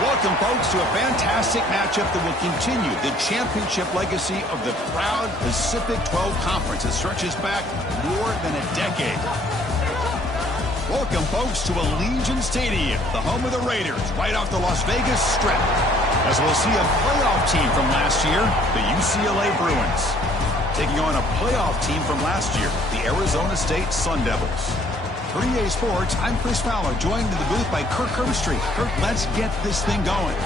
Welcome, folks, to a fantastic matchup that will continue the championship legacy of the proud Pacific 12 Conference that stretches back more than a decade. Welcome, folks, to Allegiant Stadium, the home of the Raiders, right off the Las Vegas Strip, as we'll see a playoff team from last year, the UCLA Bruins, taking on a playoff team from last year, the Arizona State Sun Devils. For EA Sports, I'm Chris Fowler, joined in the booth by Kirk Herbstreit. Kirk, let's get this thing going.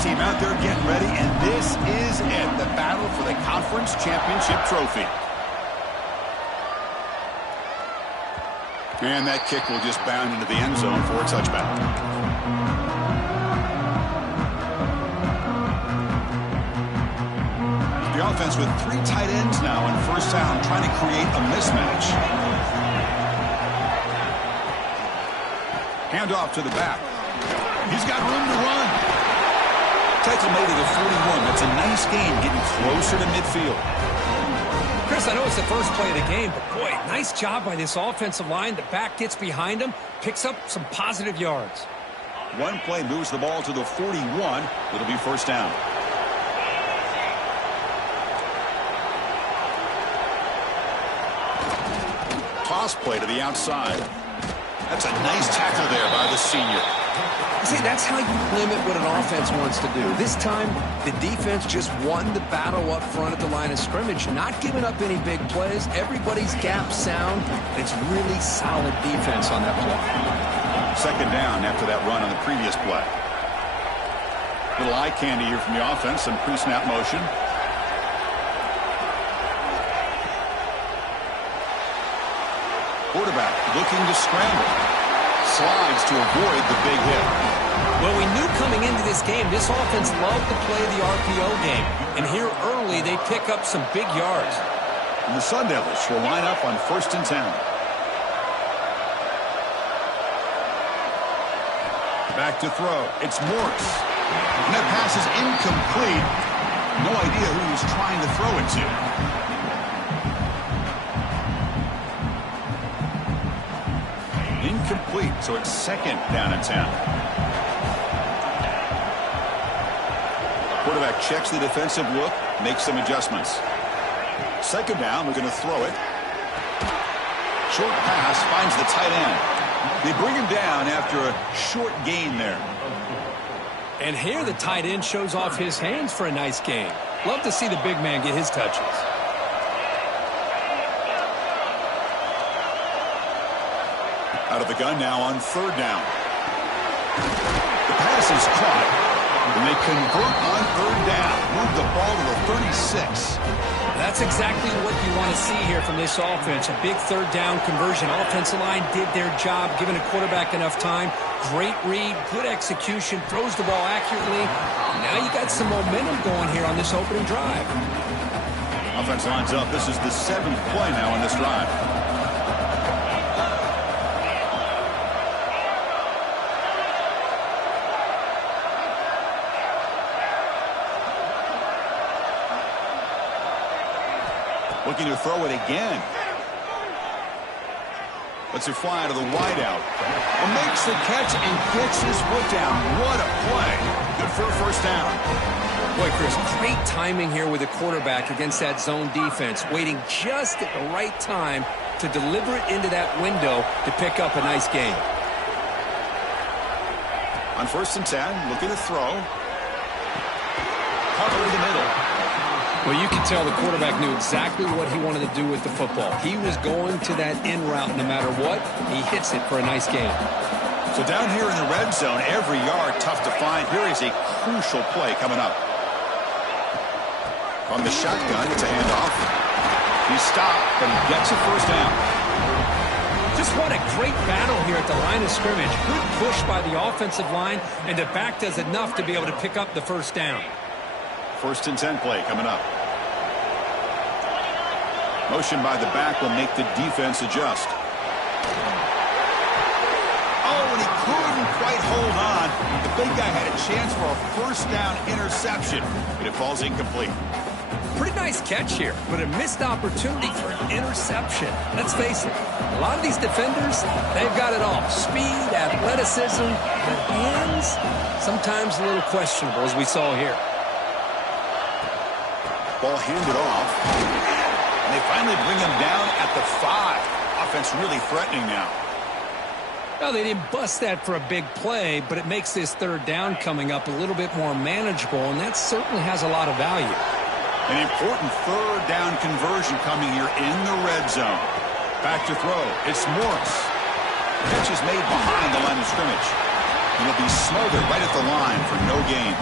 Team out there getting ready, and this is it, the battle for the conference championship trophy. And that kick will just bound into the end zone for a touchback. The offense with 3 tight ends now on first down, trying to create a mismatch. Hand off to the back. He's got room to run. Tackle made at the 41. That's a nice gain, getting closer to midfield. Chris, I know it's the first play of the game, but boy, nice job by this offensive line. The back gets behind him, picks up some positive yards. One play moves the ball to the 41. It'll be first down. Toss play to the outside. That's a nice tackle there by the senior. See, that's how you limit what an offense wants to do. This time, the defense just won the battle up front at the line of scrimmage, not giving up any big plays. Everybody's gap sound. It's really solid defense on that play. Second down after that run on the previous play. Little eye candy here from the offense, some pre-snap motion. Quarterback looking to scramble. Slides to avoid the big hit. Well, we knew coming into this game, this offense loved to play the RPO game. And here early, they pick up some big yards. And the Sun Devils will line up on 1st and 10. Back to throw. It's Morris. And that pass is incomplete. No idea who he's trying to throw it to. Incomplete, so it's 2nd down and 10. Quarterback checks the defensive look, makes some adjustments. 2nd down, we're going to throw it. Short pass finds the tight end. They bring him down after a short gain there. And here the tight end shows off his hands for a nice gain. Love to see the big man get his touches. Out of the gun now on 3rd down. The pass is caught, and they convert on 3rd down. Move the ball to the 36. That's exactly what you want to see here from this offense. A big 3rd down conversion. Offensive line did their job, giving a quarterback enough time. Great read, good execution, throws the ball accurately. Now you got some momentum going here on this opening drive. Offense lines up. This is the 7th play now on this drive. Looking to throw it again. Lets it fly out of the wideout. And makes the catch and gets his foot down. What a play. Good for a first down. Boy, Chris, great timing here with the quarterback against that zone defense. Waiting just at the right time to deliver it into that window to pick up a nice gain. On 1st and 10, looking to throw. Cover in the middle. Well, you can tell the quarterback knew exactly what he wanted to do with the football. He was going to that in route no matter what. He hits it for a nice gain. So down here in the red zone, every yard tough to find. Here is a crucial play coming up. From the shotgun, it's a handoff. He's stopped, but he gets a first down. Just what a great battle here at the line of scrimmage. Good push by the offensive line, and the back does enough to be able to pick up the first down. First and 10 play coming up. Motion by the back will make the defense adjust. Oh, and he couldn't quite hold on. The big guy had a chance for a first down interception, but it falls incomplete. Pretty nice catch here, but a missed opportunity for an interception. Let's face it, a lot of these defenders, they've got it all. Speed, athleticism, but hands, sometimes a little questionable, as we saw here. Ball handed off. And they finally bring him down at the 5. Offense really threatening now. Well, they didn't bust that for a big play, but it makes this third down coming up a little bit more manageable, and that certainly has a lot of value. An important third down conversion coming here in the red zone. Back to throw. It's Morris. Catch is made behind the line of scrimmage. And he'll be smothered right at the line for no gain.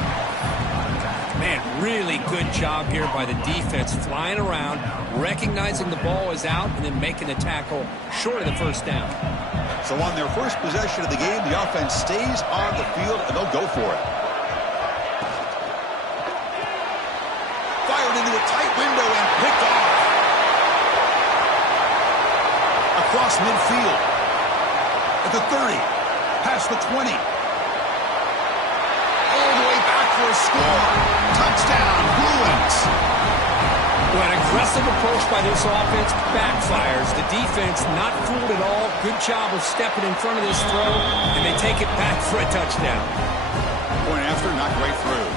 Man, really good job here by the defense, flying around, recognizing the ball is out, and then making the tackle short of the first down. So on their first possession of the game, the offense stays on the field, and they'll go for it. Fired into a tight window and picked off. Across midfield. At the 30. Past the 20. All the way back for a score. Touchdown, Bruins. Well, an aggressive approach by this offense backfires. The defense not fooled at all. Good job of stepping in front of this throw, and they take it back for a touchdown. Point after, not right through.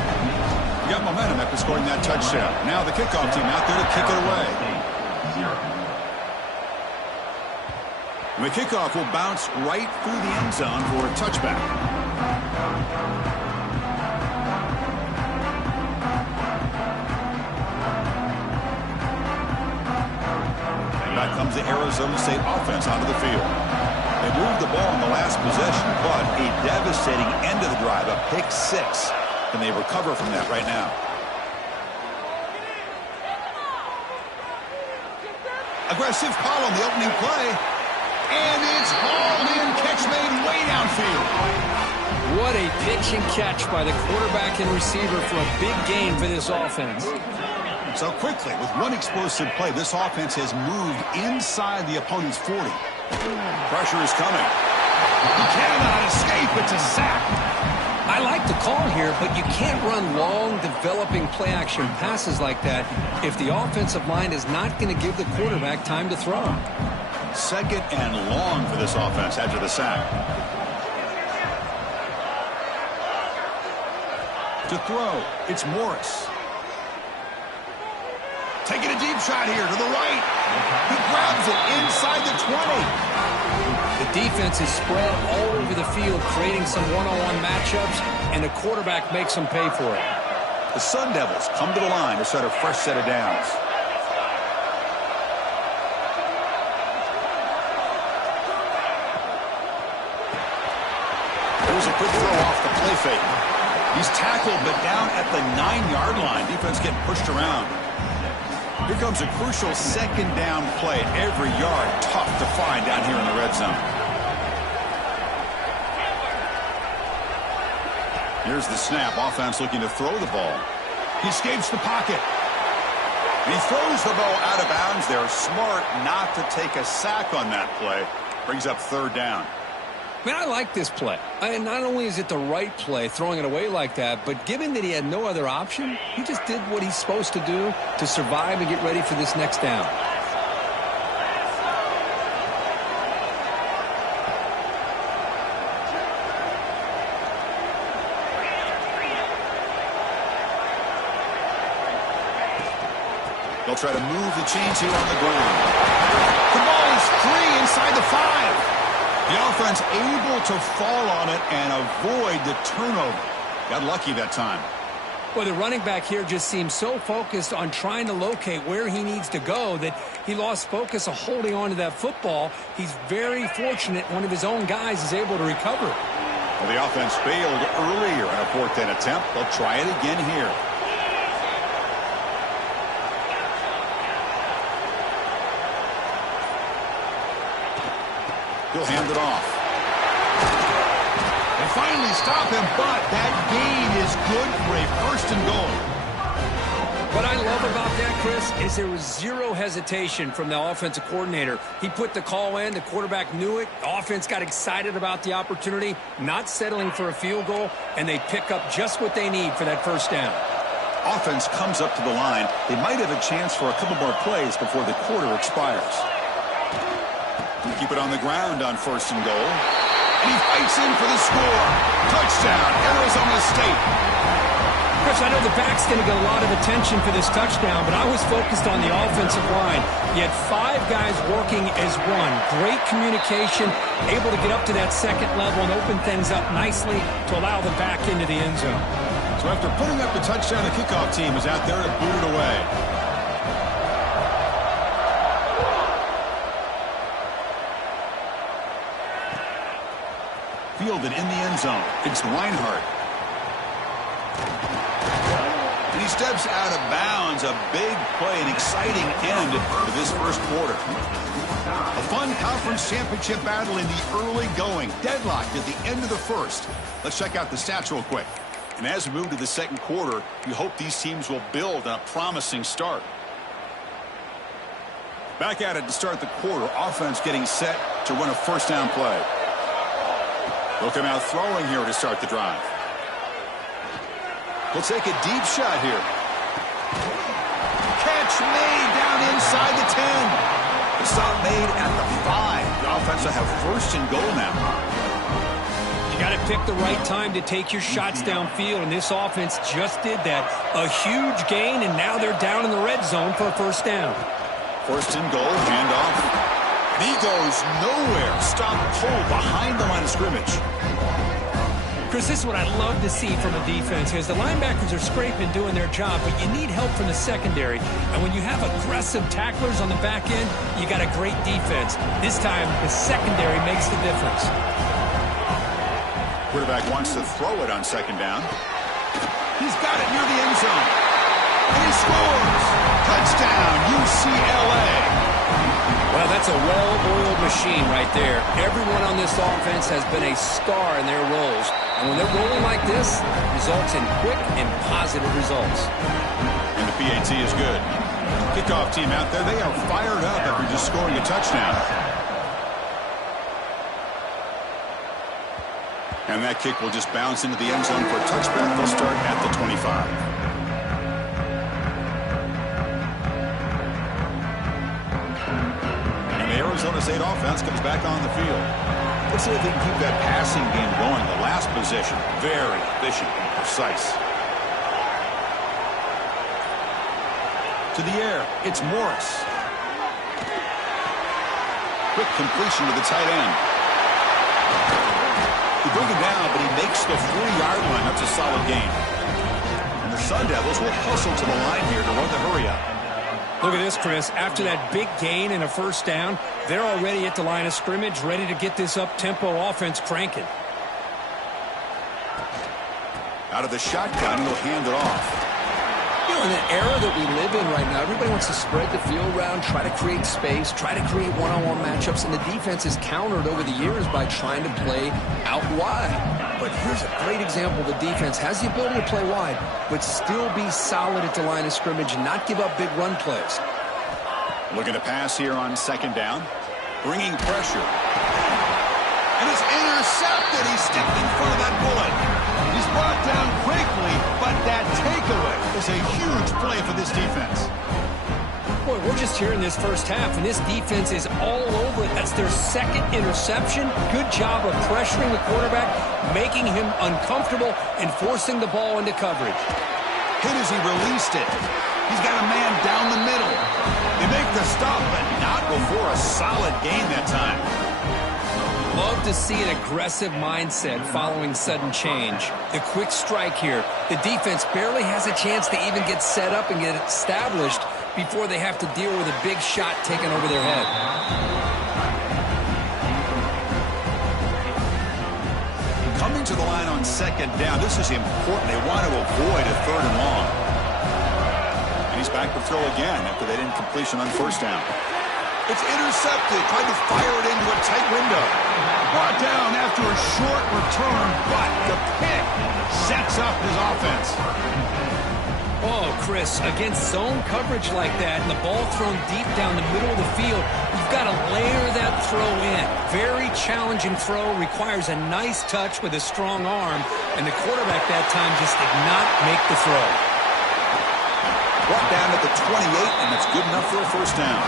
You got momentum after scoring that touchdown. Now the kickoff team out there to kick it away. And the kickoff will bounce right through the end zone for a touchback. Back comes the Arizona State offense onto the field. They moved the ball in the last possession, but a devastating end of the drive, a pick 6. And they recover from that right now. Aggressive call on the opening play. And it's hauled in, catch made way downfield. What a pitch and catch by the quarterback and receiver for a big gain for this offense. So quickly, with one explosive play, this offense has moved inside the opponent's 40. Pressure is coming. He cannot escape. It's a sack. I like the call here, but you can't run long, developing play-action passes like that if the offensive line is not going to give the quarterback time to throw. Second and long for this offense after the sack. To throw, it's Morris. Taking a deep shot here to the right. He grabs it inside the 20. The defense is spread all over the field, creating some one-on-one matchups, and the quarterback makes them pay for it. The Sun Devils come to the line to set a fresh set of downs. There's a quick throw off the play fake. He's tackled, but down at the 9-yard line. Defense getting pushed around. Here comes a crucial second down play. Every yard tough to find down here in the red zone. Here's the snap. Offense looking to throw the ball. He escapes the pocket. And he throws the ball out of bounds. They're smart not to take a sack on that play. Brings up third down. Man, I like this play. And not only is it the right play, throwing it away like that, but given that he had no other option, he just did what he's supposed to do to survive and get ready for this next down. They'll try to move the chains here on the ground. The ball is free inside the 5. The offense able to fall on it and avoid the turnover. Got lucky that time. Well, the running back here just seems so focused on trying to locate where he needs to go that he lost focus of holding on to that football. He's very fortunate one of his own guys is able to recover it. Well, the offense failed earlier in a 4th down attempt. They'll try it again here. He'll hand it off. They finally stop him, but that gain is good for a 1st and goal. What I love about that, Chris, is there was zero hesitation from the offensive coordinator. He put the call in. The quarterback knew it. The offense got excited about the opportunity, not settling for a field goal, and they pick up just what they need for that first down. Offense comes up to the line. They might have a chance for a couple more plays before the quarter expires. Keep it on the ground on 1st and goal. And he fights in for the score. Touchdown, Arizona State. Chris, I know the back's going to get a lot of attention for this touchdown, but I was focused on the offensive line. You had 5 guys working as one. Great communication, able to get up to that second level and open things up nicely to allow the back into the end zone. So after putting up the touchdown, the kickoff team is out there to boot it away. Fielded in the end zone. It's Reinhardt. And he steps out of bounds. A big play, an exciting end to this first quarter. A fun conference championship battle in the early going. Deadlocked at the end of the first. Let's check out the stats real quick. And as we move to the second quarter, we hope these teams will build on a promising start. Back at it to start the quarter. Offense getting set to run a first down play. They'll come out throwing here to start the drive. We'll take a deep shot here. Catch made down inside the 10. The stop made at the 5. The offense will have 1st and goal now. You got to pick the right time to take your shots downfield, and this offense just did that. A huge gain, and now they're down in the red zone for a first down. 1st and goal, handoff. And he goes nowhere. Stop pull behind the line of scrimmage. Chris, this is what I love to see from a defense, because the linebackers are scraping, doing their job, but you need help from the secondary. And when you have aggressive tacklers on the back end, you got a great defense. This time, the secondary makes the difference. Quarterback wants to throw it on 2nd down. He's got it near the end zone. And he scores! Touchdown, UCLA! Well, that's a well-oiled machine right there. Everyone on this offense has been a star in their roles. And when they're rolling like this, results in quick and positive results. And the PAT is good. Kickoff team out there, they are fired up after just scoring a touchdown. And that kick will just bounce into the end zone for a touchback. They'll start at the 25. Arizona State offense comes back on the field. Let's see if they can keep that passing game going. The last possession, very efficient and precise. To the air, it's Morris. Quick completion to the tight end. They bring him down, but he makes the 3-yard line. That's a solid gain. And the Sun Devils will hustle to the line here to run the hurry-up. Look at this, Chris. After that big gain and a first down, they're already at the line of scrimmage, ready to get this up-tempo offense cranking. Out of the shotgun, he'll hand it off. You know, in the era that we live in right now, everybody wants to spread the field around, try to create space, try to create one-on-one matchups, and the defense is countered over the years by trying to play out wide. But here's a great example. The defense has the ability to play wide, but still be solid at the line of scrimmage and not give up big run plays. Looking to pass here on 2nd down. Bringing pressure. And it's intercepted. He stepped in front of that bullet. He's brought down quickly, but that takeaway is a huge play for this defense. Boy, we're just here in this first half, and this defense is all over it. That's their 2nd interception. Good job of pressuring the quarterback, making him uncomfortable, and forcing the ball into coverage. Hit as he released it. He's got a man down the middle. They make the stop, but not before a solid gain that time. Love to see an aggressive mindset following sudden change. The quick strike here. The defense barely has a chance to even get set up and get established before they have to deal with a big shot taken over their head. Coming to the line on 2nd down. This is important. They want to avoid a 3rd and long. And he's back to throw again after they didn't completion on 1st down. It's intercepted. Tried to fire it into a tight window. Brought down after a short return, but the pick sets up his offense. Oh, Chris, against zone coverage like that and the ball thrown deep down the middle of the field, you've got to layer that throw in. Very challenging throw, requires a nice touch with a strong arm, and the quarterback that time just did not make the throw. Brought down at the 28, and it's good enough for a first down.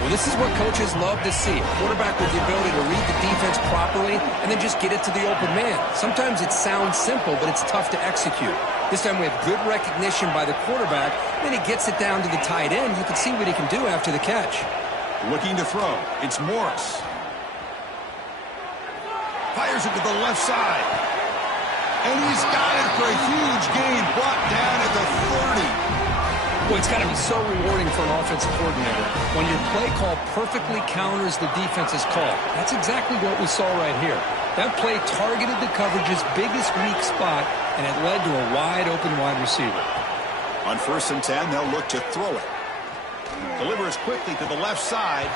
Well, this is what coaches love to see. A quarterback with the ability to read the defense properly and then just get it to the open man. Sometimes it sounds simple, but it's tough to execute. This time we have good recognition by the quarterback. Then he gets it down to the tight end. You can see what he can do after the catch. Looking to throw. It's Morris. Fires it to the left side. And he's got it for a huge gain. Brought down at the 30. Well, it's got to be so rewarding for an offensive coordinator when your play call perfectly counters the defense's call. That's exactly what we saw right here. That play targeted the coverage's biggest weak spot, and it led to a wide-open wide receiver. On 1st and 10, they'll look to throw it. Delivers quickly to the left side.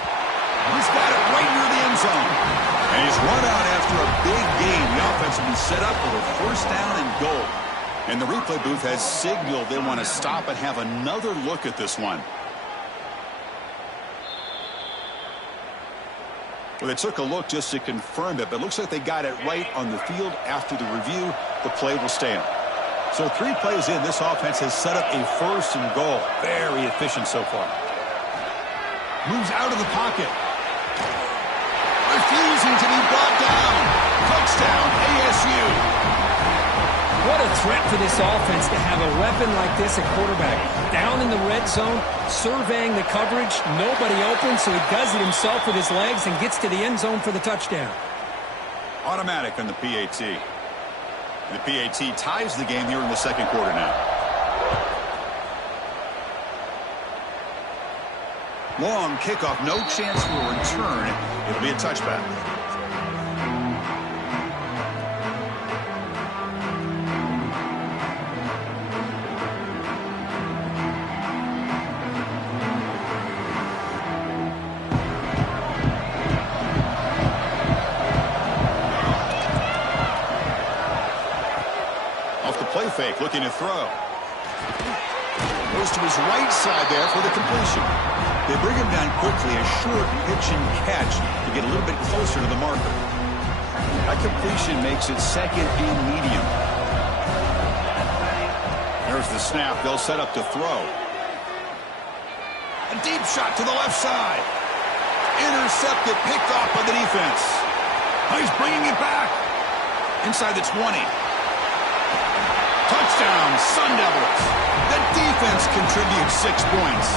He's got it right near the end zone. And he's run out after a big gain. The offense will be set up with a first down and goal. And the replay booth has signaled they want to stop and have another look at this one. Well, they took a look just to confirm it, but it looks like they got it right on the field. After the review, the play will stand. So 3 plays in, this offense has set up a first and goal. Very efficient so far. Moves out of the pocket. Refusing to be brought down. Touchdown, ASU. What a threat for this offense to have a weapon like this at quarterback. Down in the red zone, surveying the coverage, nobody open, so he does it himself with his legs and gets to the end zone for the touchdown. Automatic on the PAT. The PAT ties the game here in the second quarter now. Long kickoff, no chance for a return. It'll be a touchback. Fake, looking to throw. Goes to his right side there for the completion. They bring him down quickly, a short pitch and catch to get a little bit closer to the marker. That completion makes it second and medium. There's the snap. They'll set up to throw. A deep shot to the left side. Intercepted, picked off by the defense. He's bringing it back. Inside the 20. Touchdown, Sun Devils. The defense contributes 6 points.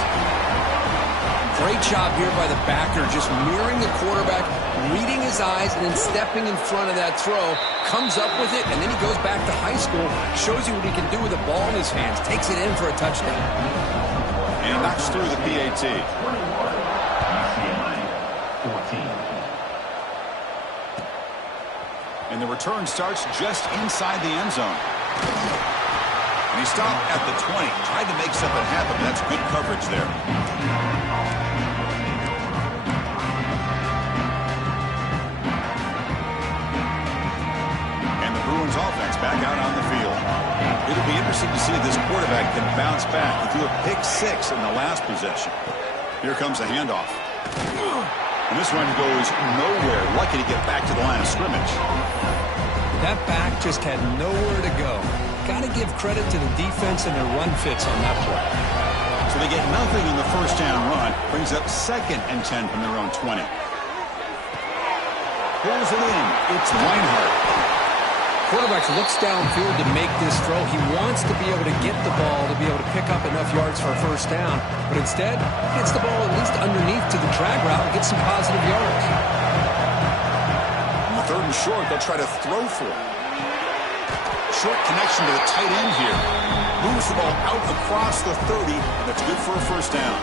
Great job here by the backer, just mirroring the quarterback, reading his eyes, and then stepping in front of that throw. Comes up with it, and then he goes back to high school, shows you what he can do with the ball in his hands, takes it in for a touchdown. And knocks through the PAT. And the return starts just inside the end zone. And he stopped at the 20. Tried to make something happen. That's good coverage there. And the Bruins offense back out on the field. It'll be interesting to see if this quarterback can bounce back. He threw a pick 6 in the last possession. Here comes the handoff. And this one goes nowhere. Lucky to get back to the line of scrimmage. That back just had nowhere to go. Got to give credit to the defense and their run fits on that play. So they get nothing on the first down run. Brings up 2nd and 10 from their own 20. Pulls it in. It's Reinhardt. Quarterback looks downfield to make this throw. He wants to be able to get the ball to be able to pick up enough yards for a first down. But instead, gets the ball at least underneath to the drag route and gets some positive yards. On the 3rd and short, they'll try to throw for it. Short connection to the tight end here. Moves the ball out across the 30. That's good for a first down.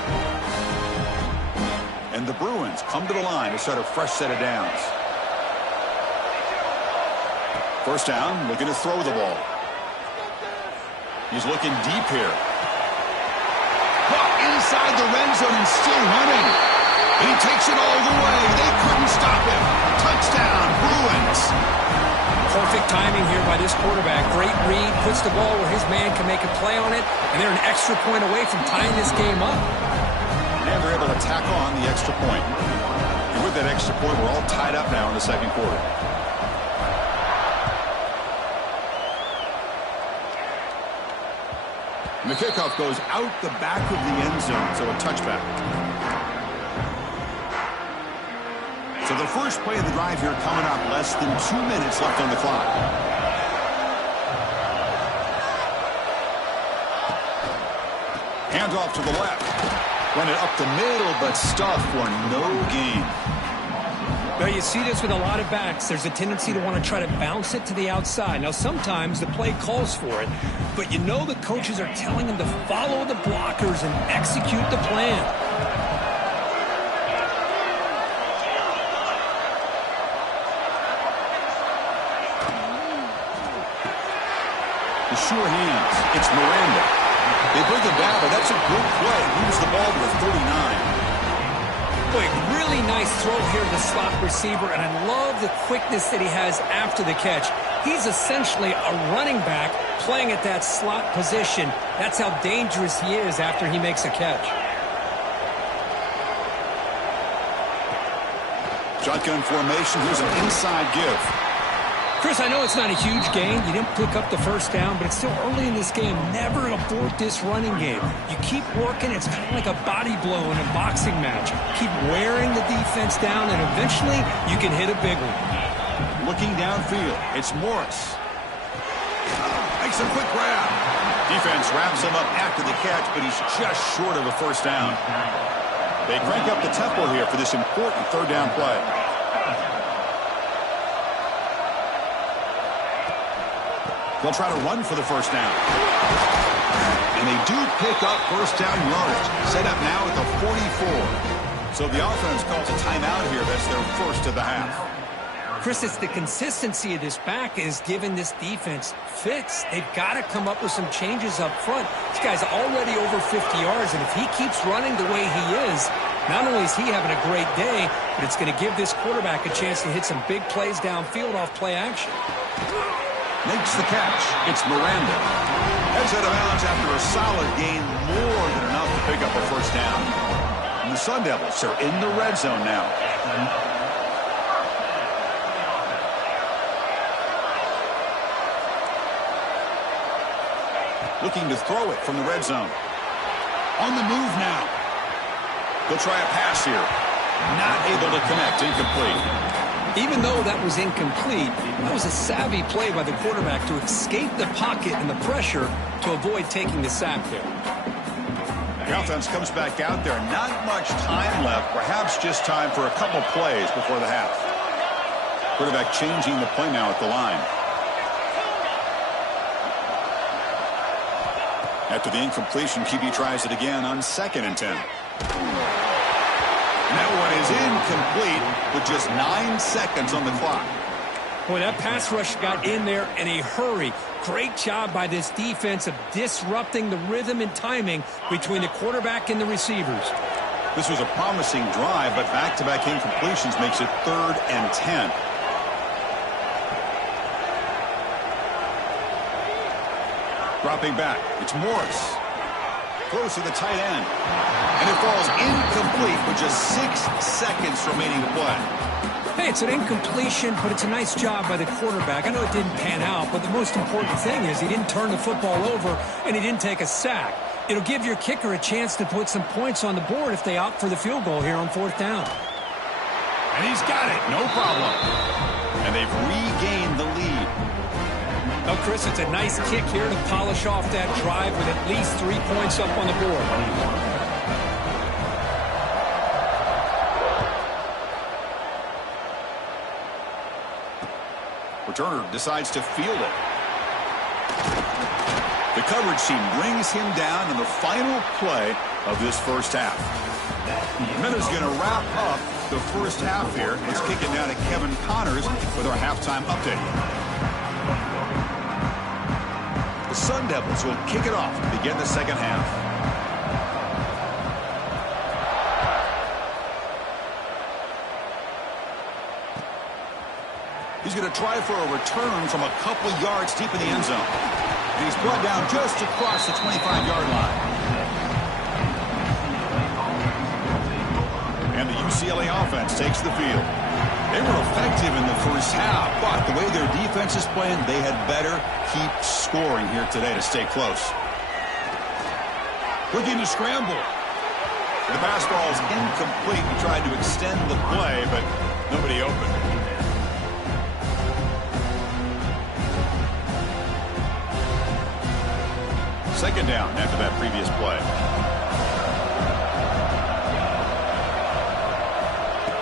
And the Bruins come to the line to start a fresh set of downs. First down, looking to throw the ball. He's looking deep here. Caught inside the red zone and still running. He takes it all the way. They couldn't stop him. Touchdown, Bruins. Perfect timing here by this quarterback. Great read, puts the ball where his man can make a play on it, and they're an extra point away from tying this game up. And they're able to tack on the extra point. And with that extra point, we're all tied up now in the second quarter. And the kickoff goes out the back of the end zone, so a touchback. So the first play of the drive here coming up, less than 2 minutes left on the clock. Hand off to the left. Run it up the middle, but stuff for no gain. Well, you see this with a lot of backs. There's a tendency to want to try to bounce it to the outside. Now, sometimes the play calls for it, but you know the coaches are telling them to follow the blockers and execute the plan. The sure hands. It's Miranda. They bring him down, but that's a good play. Moves the ball to the 39. Boy, really nice throw here to the slot receiver, and I love the quickness that he has after the catch. He's essentially a running back playing at that slot position. That's how dangerous he is after he makes a catch. Shotgun formation. Here's an inside give. Chris, I know it's not a huge gain. You didn't pick up the first down, but it's still early in this game. Never abort this running game. You keep working. It's kind of like a body blow in a boxing match. Keep wearing the defense down, and eventually you can hit a big one. Looking downfield, it's Morris. Makes a quick grab. Defense wraps him up after the catch, but he's just short of a first down. They crank up the tempo here for this important third down play. They'll try to run for the first down. And they do pick up first down yardage. Set up now at the 44. So the offense calls a timeout here. That's their first of the half. Chris, it's the consistency of this back is giving this defense fits. They've got to come up with some changes up front. This guy's already over 50 yards, and if he keeps running the way he is, not only is he having a great day, but it's going to give this quarterback a chance to hit some big plays downfield off play action. Makes the catch. It's Miranda. Heads out of bounds after a solid gain, more than enough to pick up a first down. And the Sun Devils are in the red zone now. Looking to throw it from the red zone. On the move now. He'll try a pass here. Not able to connect. Incomplete. Even though that was incomplete, that was a savvy play by the quarterback to escape the pocket and the pressure to avoid taking the sack there. The offense comes back out there. Not much time left. Perhaps just time for a couple plays before the half. Quarterback changing the play now at the line. After the incompletion, QB tries it again on 2nd and 10. And that one is incomplete with just 9 seconds on the clock. Boy, that pass rush got in there in a hurry. Great job by this defense of disrupting the rhythm and timing between the quarterback and the receivers. This was a promising drive, but back-to-back incompletions makes it 3rd and 10. Dropping back, it's Morris. Close to the tight end. And it falls incomplete with just 6 seconds remaining to play. Hey, it's an incompletion, but it's a nice job by the quarterback. I know it didn't pan out, but the most important thing is he didn't turn the football over and he didn't take a sack. It'll give your kicker a chance to put some points on the board if they opt for the field goal here on 4th down. And he's got it, no problem. And they've regained the lead. Oh, Chris, it's a nice kick here to polish off that drive with at least 3 points up on the board. Returner decides to field it. The coverage team brings him down in the final play of this first half. Miller's going to wrap up the first half here. Let's kick it down to Kevin Connors with our halftime update. The Sun Devils will kick it off to begin the second half. He's going to try for a return from a couple yards deep in the end zone. And he's brought down just across the 25-yard line. And the UCLA offense takes the field. They were effective in the first half, but the way their defense is playing, they had better keep scoring here today to stay close. Looking to scramble. The pass ball is incomplete. He tried to extend the play, but nobody open. Second down after that previous play.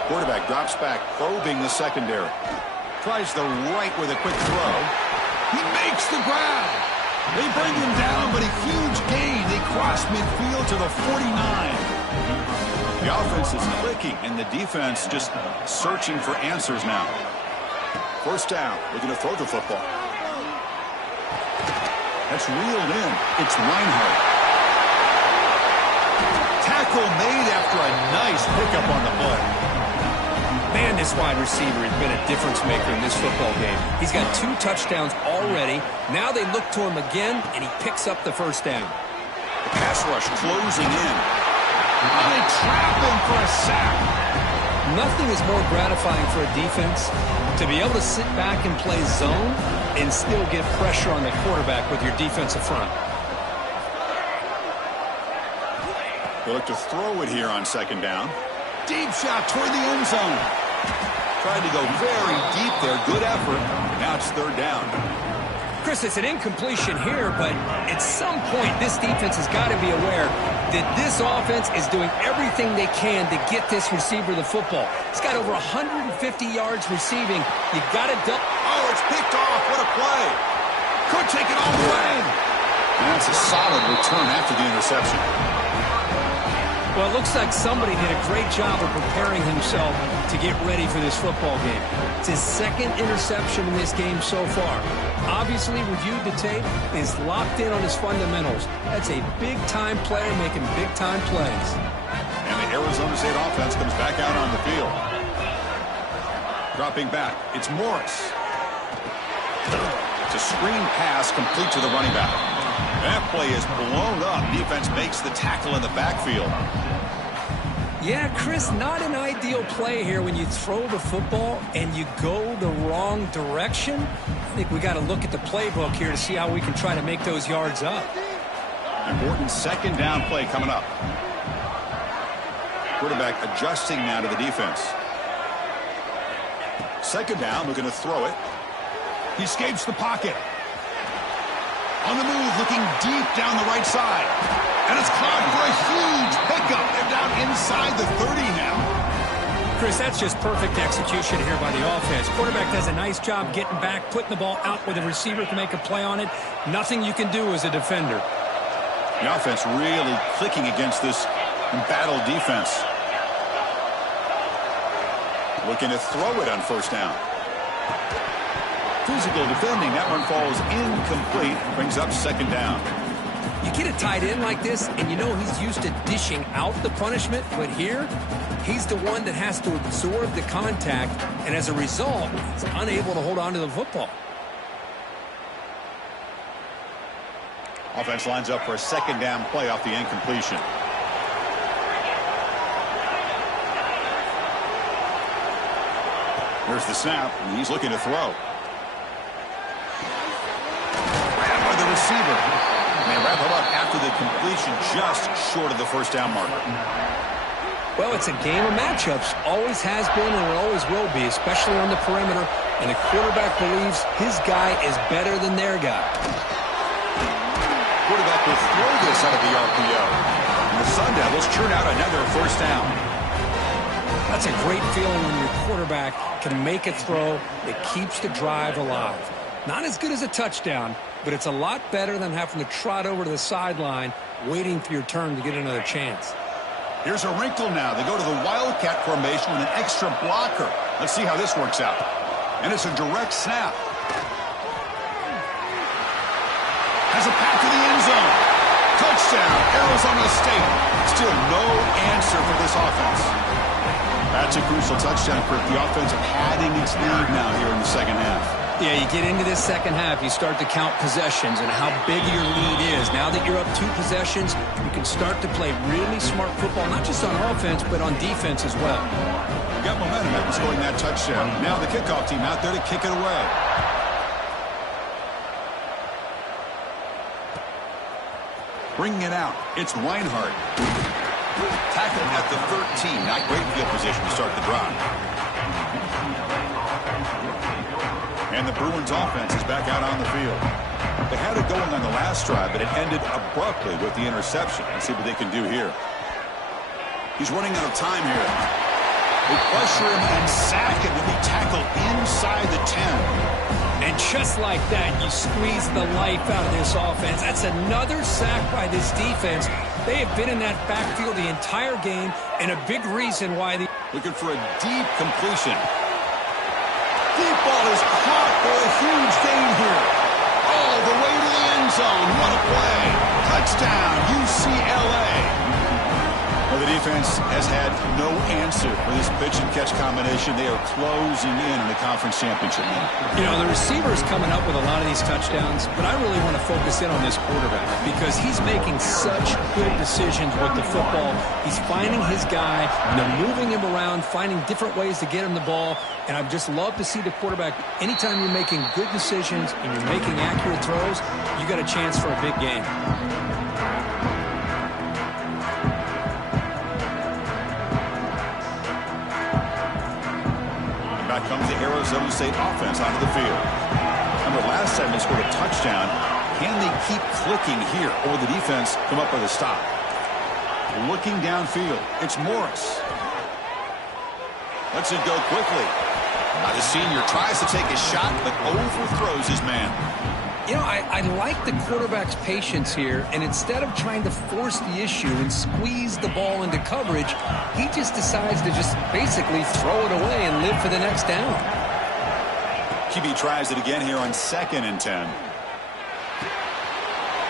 Quarterback drops back, probing the secondary. Tries the right with a quick throw. He makes the grab. They bring him down, but a huge gain. They cross midfield to the 49. The offense is clicking, and the defense just searching for answers now. First down, looking to throw the football. That's reeled in. It's Reinhardt. Tackle made after a nice pickup on the play. Man, this wide receiver has been a difference maker in this football game. He's got 2 touchdowns already. Now they look to him again, and he picks up the first down. The pass rush closing in. And they trap him for a sack. Nothing is more gratifying for a defense to be able to sit back and play zone and still get pressure on the quarterback with your defensive front. They look to throw it here on second down. Deep shot toward the end zone. Tried to go very deep there. Good effort. Now it's third down. Chris, it's an incompletion here, but at some point this defense has got to be aware that this offense is doing everything they can to get this receiver the football. He's got over 150 yards receiving. You got to dump. Oh, it's picked off. What a play. Could take it all the way. And that's a solid return after the interception. Well, it looks like somebody did a great job of preparing himself to get ready for this football game. It's his second interception in this game so far. Obviously, reviewed the tape, is locked in on his fundamentals. That's a big-time player making big-time plays. And the Arizona State offense comes back out on the field. Dropping back, it's Morris. It's a screen pass complete to the running back. That play is blown up. Defense makes the tackle in the backfield. Yeah, Chris, not an ideal play here when you throw the football and you go the wrong direction. I think we got to look at the playbook here to see how we can try to make those yards up. Important second down play coming up. Quarterback adjusting now to the defense. Second down, looking to throw it. He escapes the pocket. On the move, looking deep down the right side. And it's caught for a huge pickup. They're down inside the 30 now. Chris, that's just perfect execution here by the offense. Quarterback does a nice job getting back, putting the ball out where the receiver can make a play on it. Nothing you can do as a defender. The offense really clicking against this embattled defense. Looking to throw it on first down. Physical defending. That one falls incomplete. Brings up second down. You get a tight end like this, and you know he's used to dishing out the punishment, but here, he's the one that has to absorb the contact, and as a result, he's unable to hold on to the football. Offense lines up for a second down play off the incompletion. Here's the snap, and he's looking to throw. Grabbed by the receiver. And they wrap him up after the completion, just short of the first down marker. Well, it's a game of matchups. Always has been and it always will be, especially on the perimeter. And the quarterback believes his guy is better than their guy. Quarterback will throw this out of the RPO. And the Sun Devils churn out another first down. That's a great feeling when your quarterback can make a throw that keeps the drive alive. Not as good as a touchdown, but it's a lot better than having to trot over to the sideline waiting for your turn to get another chance. Here's a wrinkle now. They go to the Wildcat formation with an extra blocker. Let's see how this works out. And it's a direct snap. Has a pass to the end zone. Touchdown, Arizona State. Still no answer for this offense. That's a crucial touchdown, Kirk. The offense padding its lead now here in the second half. Yeah, you get into this second half, you start to count possessions and how big your lead is. Now that you're up 2 possessions, you can start to play really smart football, not just on offense, but on defense as well. You got momentum after scoring that touchdown. Now the kickoff team out there to kick it away. Bringing it out, it's Reinhardt. Tackling at the 13. Not great field position to start the drive. And the Bruins offense is back out on the field. They had it going on the last drive, but it ended abruptly with the interception. Let's see what they can do here. He's running out of time here. They pressure him and sack him. He'll be tackled inside the 10. And just like that, you squeeze the life out of this offense. That's another sack by this defense. They have been in that backfield the entire game, and a big reason why the... Looking for a deep completion. Deep ball is caught for a huge gain here. All the way to the end zone. What a play. Touchdown, UCLA. Well, the defense has had no answer for this pitch-and-catch combination. They are closing in the conference championship now. You know, the receiver's coming up with a lot of these touchdowns, but I really want to focus in on this quarterback because he's making such good decisions with the football. He's finding his guy, and they're moving him around, finding different ways to get him the ball, and I'd just love to see the quarterback, anytime you're making good decisions and you're making accurate throws, you got a chance for a big game. Comes the Arizona State offense onto the field. Remember, last time they scored a touchdown. Can they keep clicking here, or will the defense come up with a stop? Looking downfield, it's Morris. Lets it go quickly. The senior tries to take a shot, but overthrows his man. You know, I like the quarterback's patience here, and instead of trying to force the issue and squeeze the ball into coverage, he just decides to just basically throw it away and live for the next down. QB tries it again here on 2nd and 10.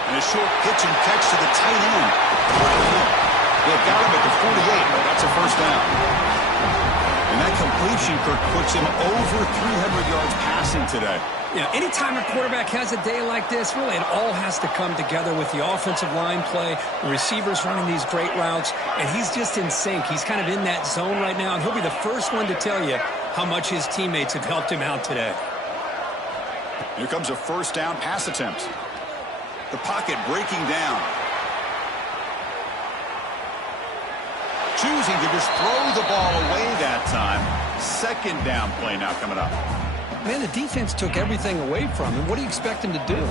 And a short pitch and catch to the tight end. They've got him at the 48, but that's a first down. And that completion, Kirk, puts him over 300 yards passing today. Yeah, anytime a quarterback has a day like this, really it all has to come together with the offensive line play, the receivers running these great routes, and he's just in sync. He's kind of in that zone right now, and he'll be the first one to tell you how much his teammates have helped him out today. Here comes a first down pass attempt. The pocket breaking down. Choosing to just throw the ball away that time. 2nd down play now coming up. Man, the defense took everything away from him. What do you expect him to do?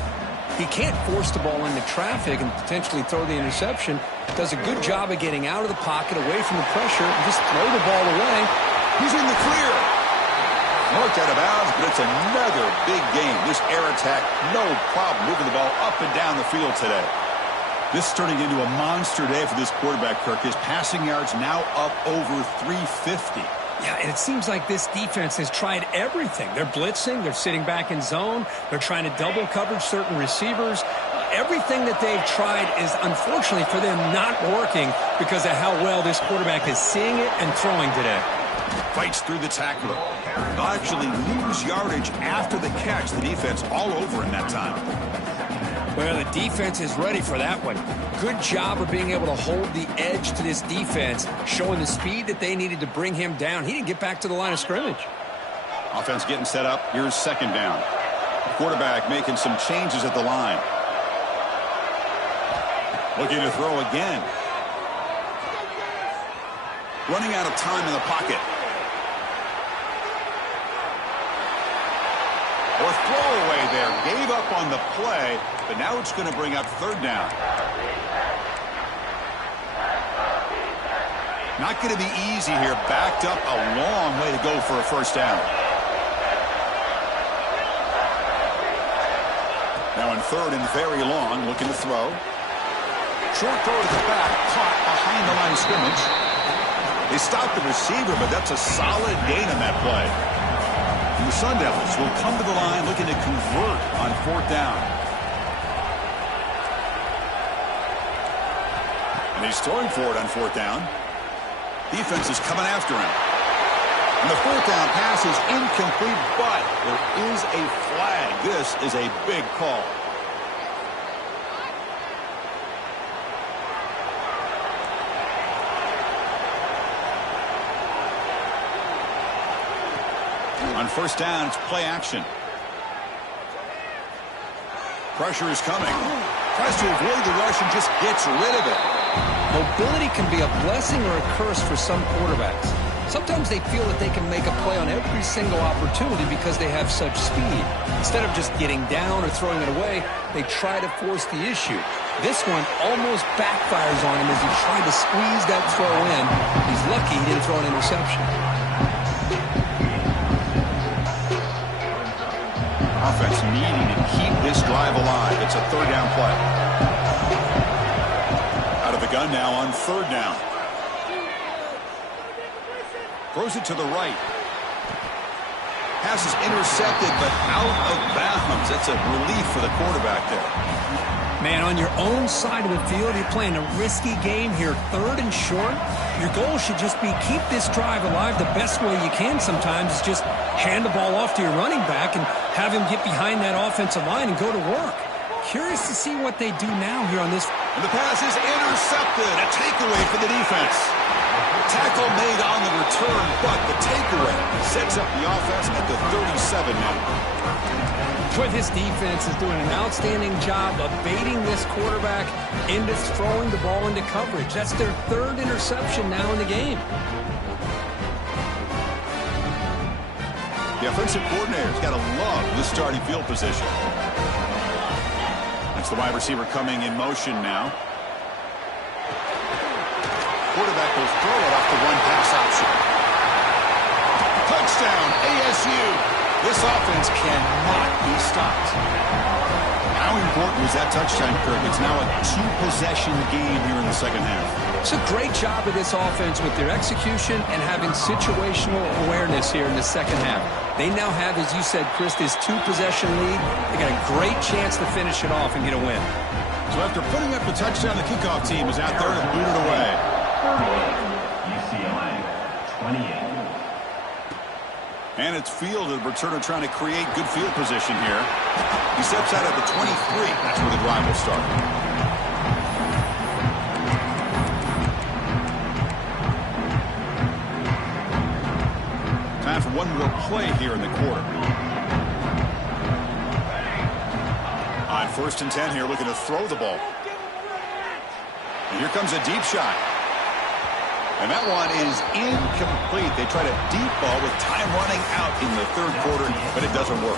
He can't force the ball into traffic and potentially throw the interception. Does a good job of getting out of the pocket, away from the pressure, and just throw the ball away. He's in the clear. Marked out of bounds, but it's another big game. This air attack, no problem moving the ball up and down the field today. This is turning into a monster day for this quarterback, Kirk. His passing yards now up over 350. Yeah, and it seems like this defense has tried everything. They're blitzing. They're sitting back in zone. They're trying to double coverage certain receivers. Everything that they've tried is, unfortunately for them, not working because of how well this quarterback is seeing it and throwing today. Fights through the tackler. They'll actually lose yardage after the catch. The defense all over in that time. Well, the defense is ready for that one. Good job of being able to hold the edge to this defense, showing the speed that they needed to bring him down. He didn't get back to the line of scrimmage. Offense getting set up. Here's 2nd down. Quarterback making some changes at the line. Looking to throw again. Running out of time in the pocket. Or throwaway there. Gave up on the play, but now it's going to bring up 3rd down. Not going to be easy here. Backed up a long way to go for a first down. Now in 3rd and very long, looking to throw. Short throw to the back, caught behind the line of scrimmage. They stopped the receiver, but that's a solid gain on that play. And the Sun Devils will come to the line looking to convert on 4th down. And he's throwing for it on 4th down. Defense is coming after him. And the fourth down pass is incomplete, but there is a flag. This is a big call. On first down, it's play action. Pressure is coming. Tries to avoid the rush and just gets rid of it. Mobility can be a blessing or a curse for some quarterbacks. Sometimes they feel that they can make a play on every single opportunity because they have such speed. Instead of just getting down or throwing it away, they try to force the issue. This one almost backfires on him as he tried to squeeze that throw in. He's lucky he didn't throw an interception. Offense needing to keep this drive alive. It's a third down play. Out of the gun now on third down. Throws it to the right. Pass is intercepted, but out of bounds. That's a relief for the quarterback there. Man, on your own side of the field, you're playing a risky game here, third and short. Your goal should just be keep this drive alive the best way you can sometimes is just hand the ball off to your running back and have him get behind that offensive line and go to work. Curious to see what they do now here on this. And the pass is intercepted. A takeaway for the defense. Tackle made on the return, but the takeaway sets up the offense at the 37 now. Boy, this defense is doing an outstanding job of baiting this quarterback into throwing the ball into coverage. That's their third interception now in the game. The offensive coordinator's got to love this starting field position. That's the wide receiver coming in motion now. Quarterback will throw it off the one-pass option. Touchdown, ASU. This offense cannot be stopped. How important was that touchdown, Kirk? It's now a two-possession game here in the second half. It's a great job of this offense with their execution and having situational awareness here in the second half. They now have, as you said, Chris, this two-possession lead. They got a great chance to finish it off and get a win. So after putting up the touchdown, the kickoff team is out there to boot it away. UCLA, 28. And it's fielded. Returner trying to create good field position here. He steps out at the 23. That's where the drive will start. Time for one more play here in the quarter. On first and 10 here, looking to throw the ball. And here comes a deep shot. And that one is incomplete. They try to deep ball with time running out in the third quarter, but it doesn't work.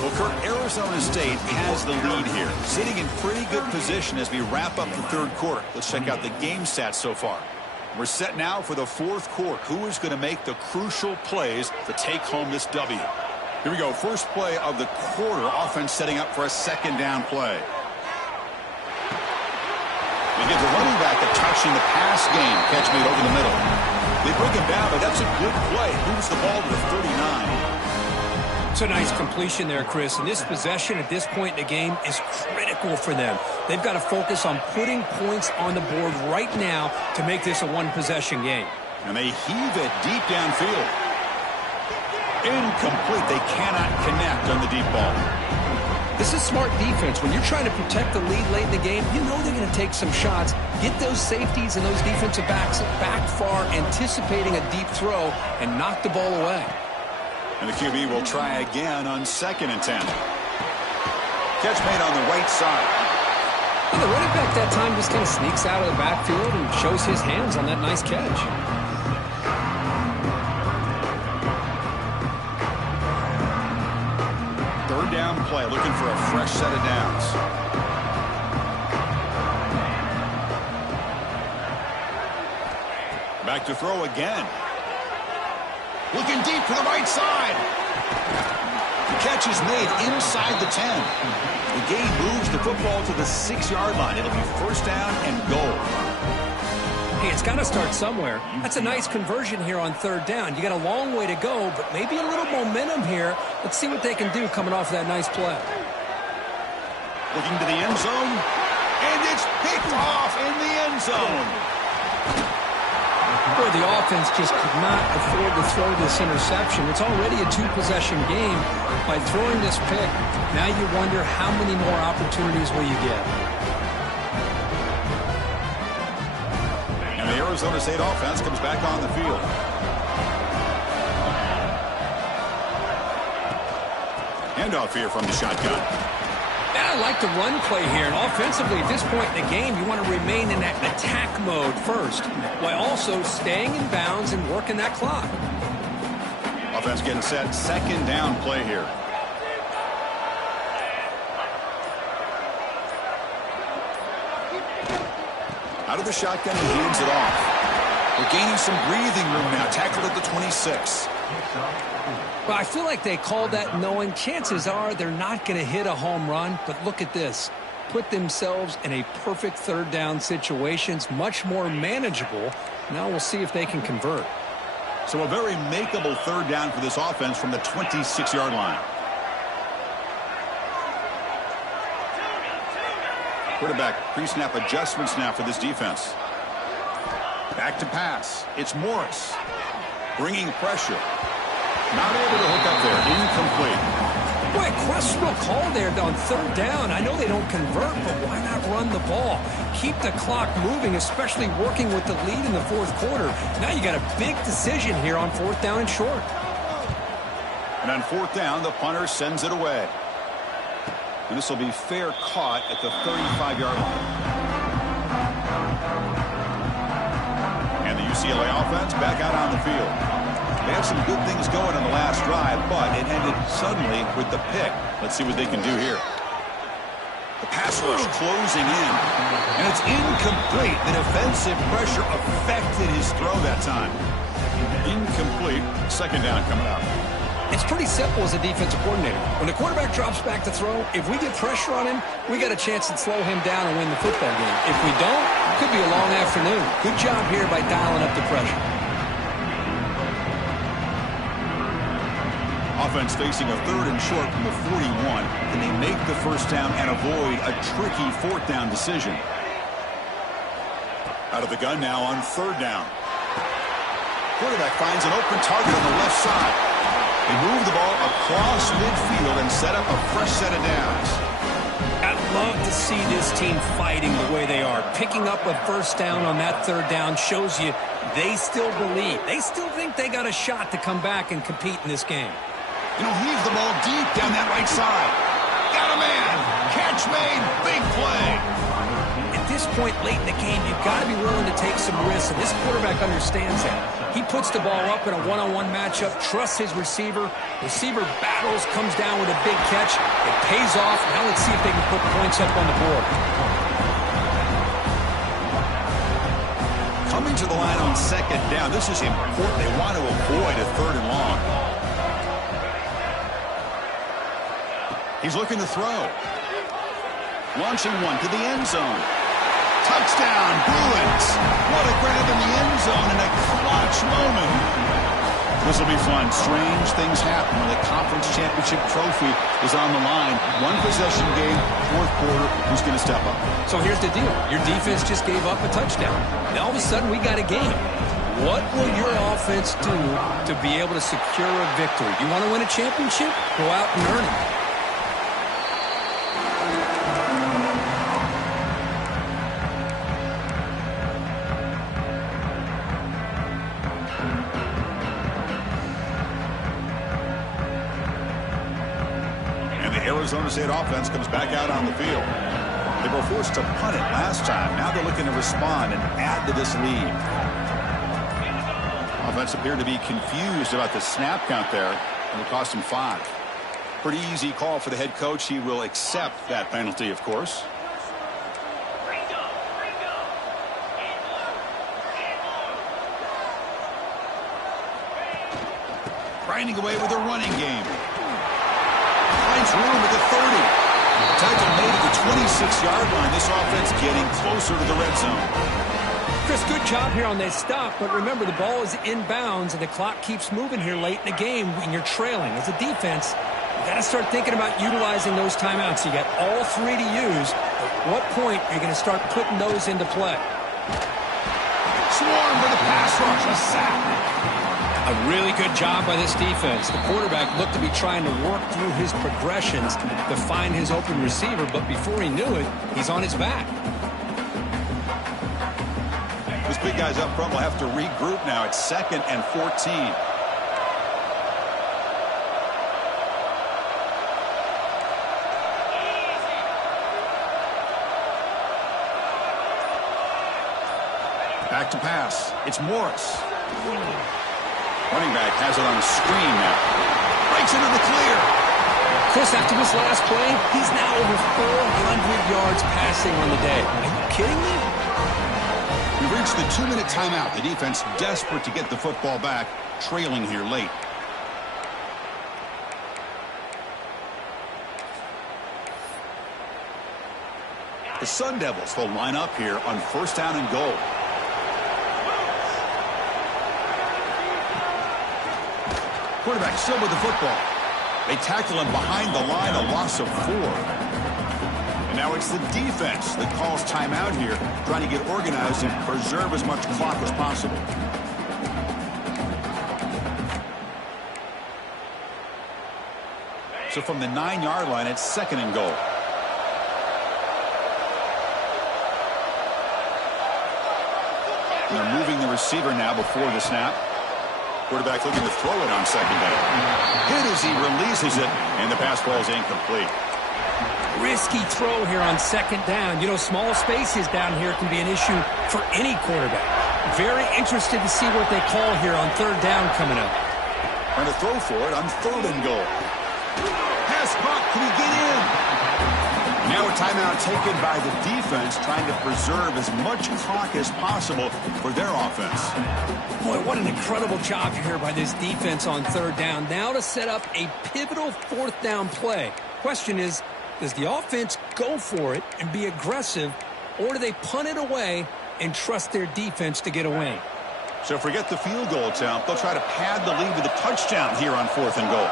Well, Kirk, Arizona State has the lead here, sitting in pretty good position as we wrap up the third quarter. Let's check out the game stats so far. We're set now for the fourth quarter. Who is going to make the crucial plays to take home this W? Here we go. First play of the quarter. Offense setting up for a second down play. They give the running back a touch in the pass game. Catch made over the middle. They bring him down, but that's a good play. Moves the ball to the 39. It's a nice completion there, Chris. And this possession at this point in the game is critical for them. They've got to focus on putting points on the board right now to make this a one-possession game. And they heave it deep downfield. Incomplete. They cannot connect on the deep ball. This is smart defense. When you're trying to protect the lead late in the game, you know they're going to take some shots. Get those safeties and those defensive backs back far, anticipating a deep throw, and knock the ball away. And the QB will try again on second and 10. Catch made on the right side. And the running back that time just kind of sneaks out of the backfield and shows his hands on that nice catch. Third down play, looking for a fresh set of downs. Back to throw again. Looking deep to the right side. The catch is made inside the 10. The game moves the football to the 6-yard line. It'll be first down and goal. Hey, it's got to start somewhere. That's a nice conversion here on third down. You got a long way to go, but maybe a little momentum here. Let's see what they can do coming off that nice play. Looking to the end zone, and it's picked off in the end zone. Boy, the offense just could not afford to throw this interception. It's already a two-possession game. By throwing this pick, now you wonder how many more opportunities will you get. And the Arizona State offense comes back on the field. Handoff here from the shotgun. Yeah, I like the run play here. And offensively, at this point in the game, you want to remain in that attack mode first, while also staying in bounds and working that clock. Offense getting set. Second down play here. Out of the shotgun, he hands it off. We're gaining some breathing room now. Tackled at the 26. Well, I feel like they called that knowing chances are they're not going to hit a home run. But look at this. Put themselves in a perfect third down situation. It's much more manageable. Now we'll see if they can convert. So a very makeable third down for this offense from the 26-yard line. Quarterback pre-snap adjustments now for this defense. Back to pass. It's Morris. Bringing pressure. Not able to hook up there. Incomplete. Boy, questionable call there on third down. I know they don't convert, but why not run the ball? Keep the clock moving, especially working with the lead in the fourth quarter. Now you got a big decision here on fourth down and short. And on fourth down, the punter sends it away. And this will be fair caught at the 35-yard line. And the UCLA offense back out on the field. They had some good things going on the last drive, but it ended suddenly with the pick. Let's see what they can do here. The pass rush closing in, and it's incomplete. The defensive pressure affected his throw that time. Incomplete. Second down coming up. It's pretty simple as a defensive coordinator. When the quarterback drops back to throw, if we get pressure on him, we got a chance to slow him down and win the football game. If we don't, it could be a long afternoon. Good job here by dialing up the pressure. Offense facing a third and short from the 41. Can they make the first down and avoid a tricky fourth down decision? Out of the gun now on third down. Quarterback finds an open target on the left side. They move the ball across midfield and set up a fresh set of downs. I'd love to see this team fighting the way they are. Picking up a first down on that third down shows you they still believe. They still think they got a shot to come back and compete in this game. You know, heave the ball deep down that right side. Got a man. Catch made. Big play. At this point late in the game, you've got to be willing to take some risks, and this quarterback understands that. He puts the ball up in a one-on-one matchup, trusts his receiver. Receiver battles, comes down with a big catch. It pays off. Now let's see if they can put points up on the board. Coming to the line on second down. This is important. They want to avoid a third and long. He's looking to throw. Launching one to the end zone. Touchdown, Bruins. What a grab in the end zone in a clutch moment. This will be fun. Strange things happen when the conference championship trophy is on the line. One possession game, fourth quarter. Who's going to step up? So here's the deal. Your defense just gave up a touchdown. Now all of a sudden we got a game. What will your offense do to be able to secure a victory? You want to win a championship? Go out and earn it. Arizona State offense comes back out on the field. They were forced to punt it last time. Now they're looking to respond and add to this lead. Offense appeared to be confused about the snap count there, and it cost him 5. Pretty easy call for the head coach. He will accept that penalty, of course. Grinding away with a running game. Finds room at the 30. Tackle made at the 26-yard line. This offense getting closer to the red zone. Chris, good job here on that stop, but remember the ball is inbounds and the clock keeps moving here late in the game when you're trailing. As a defense, you got to start thinking about utilizing those timeouts. You got all 3 to use. At what point are you going to start putting those into play? swarm for the pass rush. A sack. A really good job by this defense. The quarterback looked to be trying to work through his progressions to find his open receiver, but before he knew it, he's on his back. Those big guys up front will have to regroup now. It's 2nd and 14. Back to pass. It's Morris. Running back has it on the screen now. Breaks into the clear. Chris, after this last play, he's now over 400 yards passing on the day. Are you kidding me? We've reached the 2-minute timeout. The defense desperate to get the football back, trailing here late. The Sun Devils will line up here on 1st down and goal. Quarterback still with the football. They tackle him behind the line, a loss of 4. And now it's the defense that calls timeout here, trying to get organized and preserve as much clock as possible. So from the 9-yard line, it's 2nd and goal. And they're moving the receiver now before the snap. Quarterback looking to throw it on 2nd down. Hit as he releases it, and the pass ball is incomplete. Risky throw here on 2nd down. You know, small spaces down here can be an issue for any quarterback. Very interested to see what they call here on 3rd down coming up. Trying to throw for it on 3rd and goal. Pass caught. Can he get in? Now a timeout taken by the defense, trying to preserve as much clock as possible for their offense. Boy, what an incredible job here by this defense on 3rd down. Now to set up a pivotal 4th down play. Question is, does the offense go for it and be aggressive, or do they punt it away and trust their defense to get a win? So forget the field goal attempt. They'll try to pad the lead with a touchdown here on 4th and goal.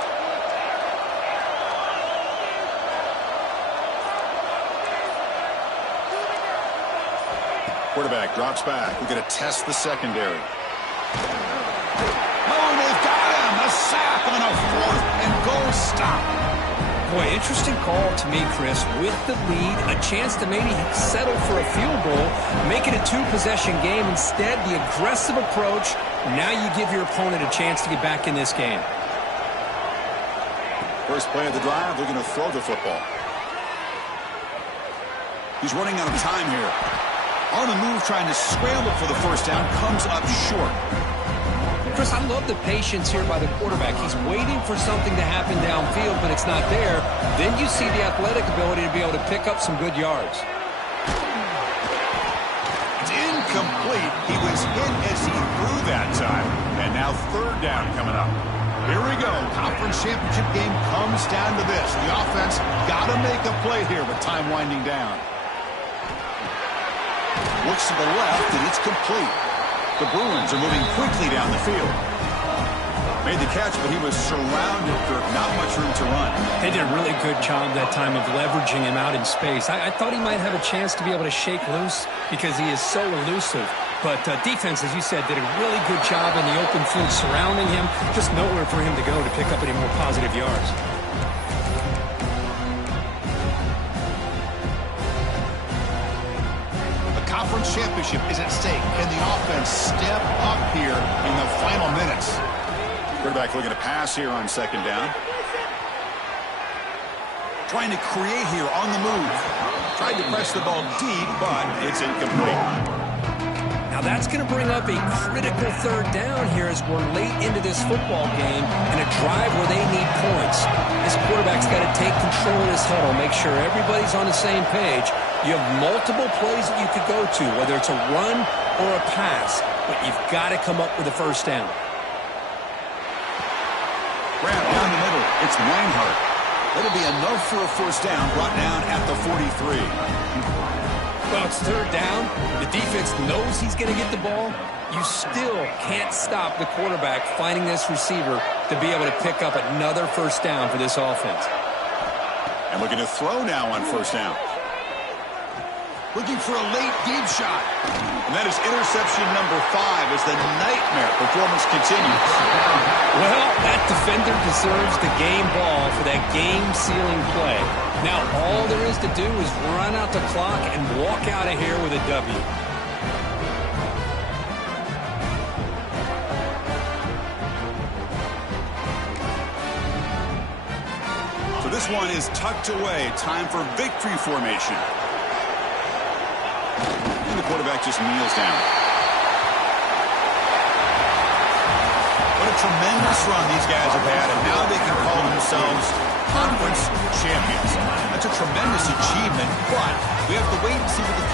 Quarterback drops back. We're going to test the secondary. Oh, they've got him. A sack on a 4th and goal stop. Boy, interesting call to me, Chris. With the lead, a chance to maybe settle for a field goal, make it a 2-possession game. Instead, the aggressive approach. Now you give your opponent a chance to get back in this game. First play of the drive, they're going to throw the football. He's running out of time here. On the move, trying to scramble for the 1st down, comes up short. Chris, I love the patience here by the quarterback. He's waiting for something to happen downfield, but it's not there. Then you see the athletic ability to be able to pick up some good yards. It's incomplete. He was hit as he threw that time. And now 3rd down coming up. Here we go. Conference championship game comes down to this. The offense got to make a play here with time winding down. Looks to the left, and it's complete. The Bruins are moving quickly down the field. Made the catch, but he was surrounded for not much room to run. They did a really good job that time of leveraging him out in space. I thought he might have a chance to be able to shake loose because he is so elusive. But defense, as you said, did a really good job in the open field surrounding him. Just nowhere for him to go to pick up any more positive yards. Conference championship is at stake. Can the offense step up here in the final minutes? Quarterback looking to pass here on 2nd down. Trying to create here on the move. Tried to press the ball deep, but it's incomplete. Now that's going to bring up a critical 3rd down here as we're late into this football game and a drive where they need points. This quarterback's got to take control of this huddle, make sure everybody's on the same page. You have multiple plays that you could go to, whether it's a run or a pass, but you've got to come up with a 1st down. Grab down the middle. It's Reinhardt. That'll be enough for a 1st down, brought down at the 43. Well, it's 3rd down. The defense knows he's going to get the ball. You still can't stop the quarterback finding this receiver to be able to pick up another 1st down for this offense. And looking to throw now on 1st down. Looking for a late deep shot. And that is interception number 5 as the nightmare performance continues. Well, that defender deserves the game ball for that game-sealing play. Now, all there is to do is run out the clock and walk out of here with a W. So this one is tucked away. Time for victory formation. And the quarterback just kneels down. What a tremendous run these guys have had, and now they can call themselves conference champions. That's a tremendous achievement, but we have to wait and see what the